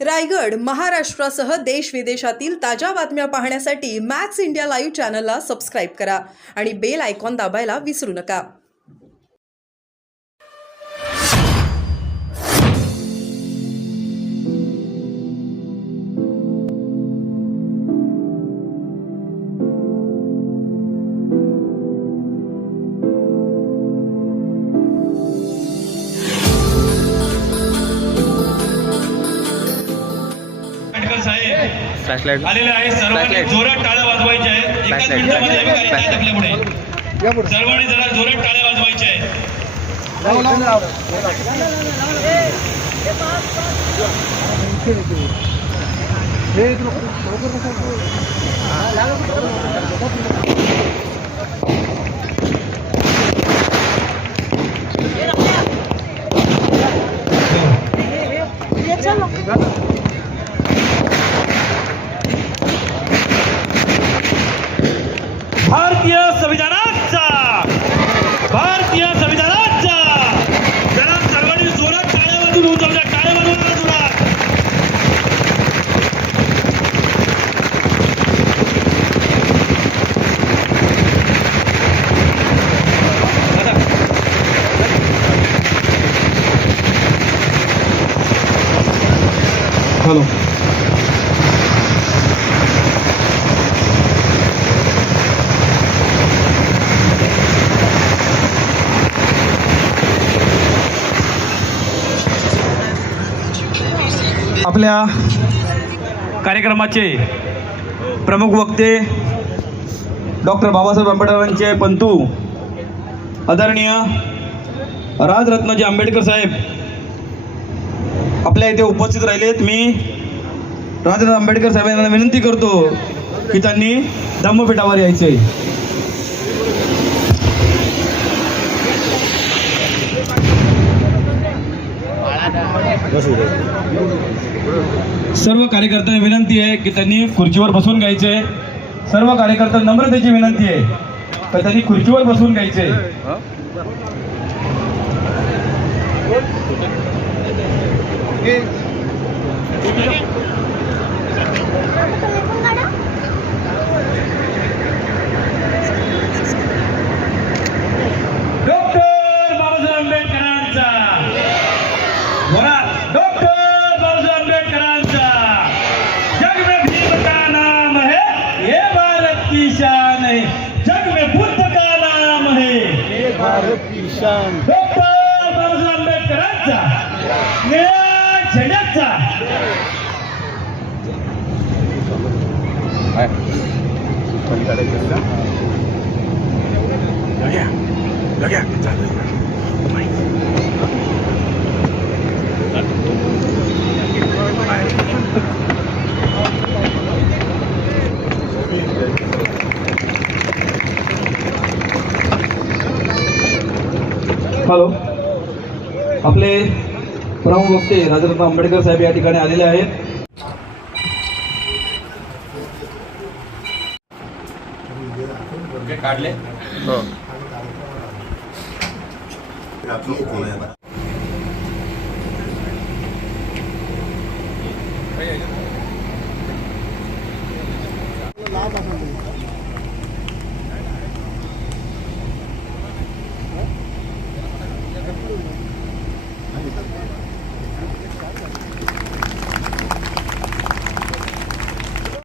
रायगड, महाराष्ट्रासह देश विदेशातील ताज्या बातम्या पाहण्यासाठी मॅक्स इंडिया लाईव्ह चॅनलला सबस्क्राईब करा आणि बेल आयकॉन दाबायला विसरू नका. फ्लॅशलाइट आलेले आहे. सर्वांनी जोरात टाळ्या वाजवायच्या आहेत. एकाच मिनिटामध्ये आम्ही काही नाही थकल्यामुळे सर्वांनी जरा जोरात टाळ्या वाजवायच्या आहेत. भारतीय संविधानाचा जरा सर्वांनी जोरात टाळ्या वाजवून उंचावल्या. टाळ्या वाजवा जोरात. हॅलो. आपल्या कार्यक्रमाचे प्रमुख वक्ते डॉक्टर बाबासाहेब आंबेडकरांचे पंतू आदरणीय राजरत्नजी आंबेडकर साहेब आपल्या इथे उपस्थित राहिलेत. मी राजरत्न आंबेडकर साहेबांना विनंती करतो की त्यांनी धम्मपीठावर यायचे. सर्व कार्यकर्त्यांना विनंती आहे की त्यांनी खुर्चीवर बसून घ्यायचे. सर्व कार्यकर्त्यांना नम्रतेची विनंती आहे की त्यांनी खुर्चीवर बसून घ्यायचे. डॉक्टर बाबासाहेब आंबेडकरांचा शान है, जग में बुद्ध का नाम है, ये भारत की शान. डॉक्टर बाबासाहेब आंबेडकरांचा निळ्या झेंड्याचा हॅलो. आपले प्रमुख वक्ते राजरत्न आंबेडकर साहेब या ठिकाणी आलेले आहेत. काढले हो.